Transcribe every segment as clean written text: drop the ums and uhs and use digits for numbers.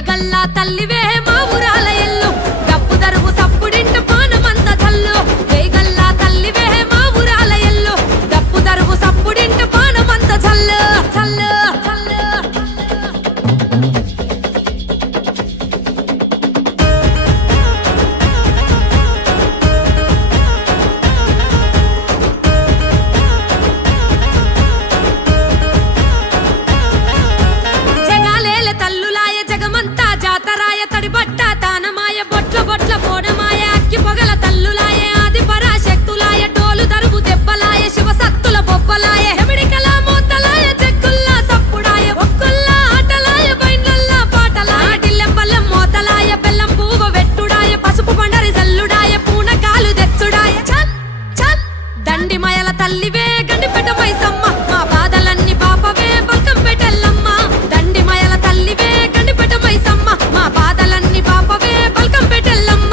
వేగల్లా తల్లివే మా ఊరాల ఎల్లు డప్పు దరువు సప్పుడింట పానమంత జల్లు వేగల్లా తల్లివే మా ఊరాల ఎల్లు డప్పు దరువు సప్పుడింట పానమంత జల్లు జల్లు జల్లు బొట్ల పోడమాయ అక్కి పొగల తల్లులాయ ఆది పరాశక్తులాయ డోలు దరువు దెబ్బలాయ శివసత్తుల బొబ్బలాయ ఎమిడికల మోతలాయ చెక్కుల్లా సప్పుడాయ ఒక్కుల్లా ఆటలాయ బైండ్లల్లా పాటలాయ టిల్లెం పల్లెం మోతలాయ బెల్లం పువ్వు వెట్టుడాయ పసుపు పండరి జల్లుడాయ పూనకాలు తెచ్చుడాయ చల్ చల్ దండి మయల తల్లివే గండిపెట మైసమ్మ మా బాధలన్నీ పాపవే బల్కం పెట్టెల్లమ్మ దండి మయల తల్లివే గండిపెట మైసమ్మ మా బాధలన్నీ పాపవే బల్కం పెట్టెల్లమ్మ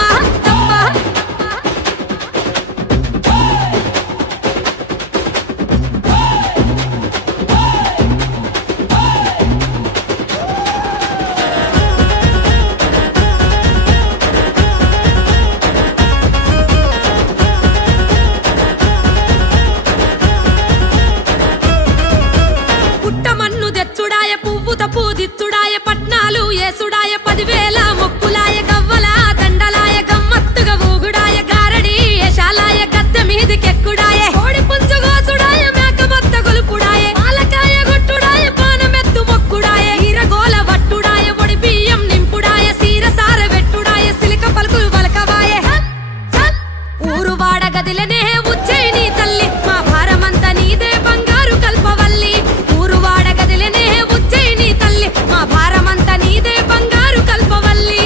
తెచ్చుడాయ పువ్వుత పూదిచ్చుడాయ పట్నాలు ఏసుడాయ 10,000 మొక్కులాయ గవ్వల దండలాయ గమ్మత్తుగా ఊగుడాయ గారడి ఏషాలాయ గద్దె మీదికెక్కుడాయ కోడి పుంజు గోసుడాయ మేక మొత్త గొలుపుడాయ పాలకాయ గొట్టుడాయ పానమెత్తు మొక్కుడాయ ఈరగోల వట్టుడాయ ఒడి బియ్యం నింపుడాయ సీరసార వెట్టుడాయ సిలిక పలుకులు వలకవాయ ఊరు వాడ గదిలనే ఉజ్జయిని తల్లి మా భారమంతా నీదే బంగారు కల్పవల్లి ఊరు వాడ గదిలనే ఉజ్జయిని తల్లి మా భారమంతా నీదే బంగారు కల్పవల్లి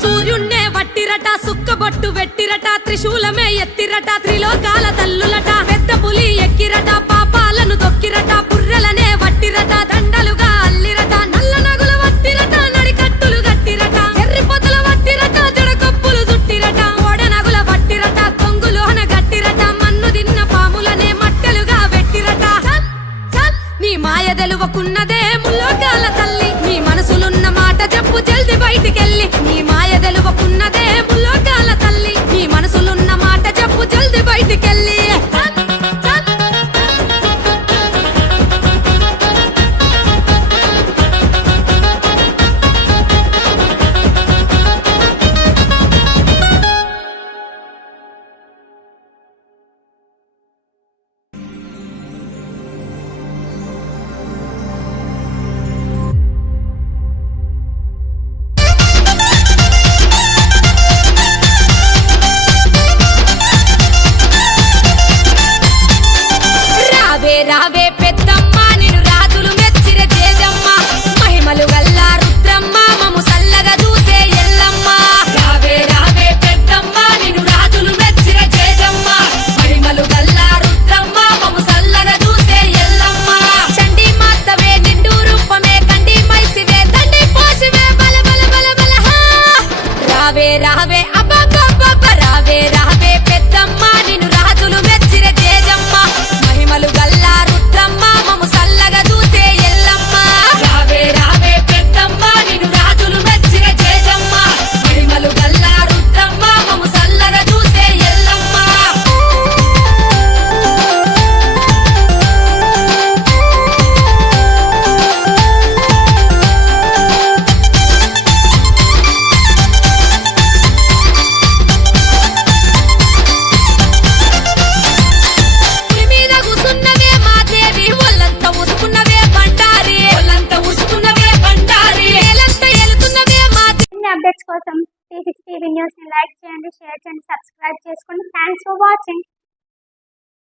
సూర్యున్నే వట్టిరట సుక్కబొట్టు వెట్టిరట త్రిశూలమే ఎత్తిరట త్రిలోకాల తల్లులట పెద్ద పులి ఎక్కిరట పాపాలను దొక్కిరట పుర్రెలనే వట్టిరట దండలుగా అల్లిరట నల్ల నగుల వట్టిరట నడికట్టులు గట్టిరట ఎర్రి పొదల వట్టిరట జడకొప్పులు జుట్టిరట ఓడ నగుల వట్టిరట కొంగులోన గట్టిరట మన్ను దిన్న పాములనే మట్టెలుగా వెట్టిరట నీ మాయ తెలువకున్నదే ముల్లోకాల తల్లి నీ మనసులున్న మాట చెప్పు జల్ది బయటికెళ్ళి నీ మాయ తెలువకున్నదే ముల్లోకాల తల్లి నీ మనసులున్న మాట చెప్పు జల్ది బయటికెళ్ళి రావే పెద్దమ్మ నిన్ను రాజులు మెచ్చిర జేజమ్మ మహిమలు గల్లా రుద్రమ్మ మము సల్లగా చూసే ఎల్లమ్మ రావే రావే పెద్దమ్మ నిన్ను రాజులు మెచ్చిర జేజమ్మ మహిమలు గల్లా రుద్రమ్మ మము సల్లగా చూసే ఎల్లమ్మ చండి మాతవే నిండు రూపమే కండి మైసివే దండి పోసివే బల బల బల బల రావే రావే అబ్బబ్బబ్బ రావే రావే పెద్దమ్మ నిన్ను రాజులు మెచ్చిర జేజమ్మ మహిమలు గల్లా రుద్రమ్మ మము సల్లగా చూసే ఎల్లమ్మ రావే రావే పెద్దమ్మ నిన్ను రాజులు మెచ్చిర జేజమ్మ మహిమలు గల్లా రుద్రమ్మ మము సల్లగా చూసే ఎల్లమ్మ అప్డేట్స్ కోసం 360 న్యూస్ ని లైక్ చేయండి, షేర్ చేయండి, సబ్స్క్రైబ్ చేసుకోండి. Thanks for watching.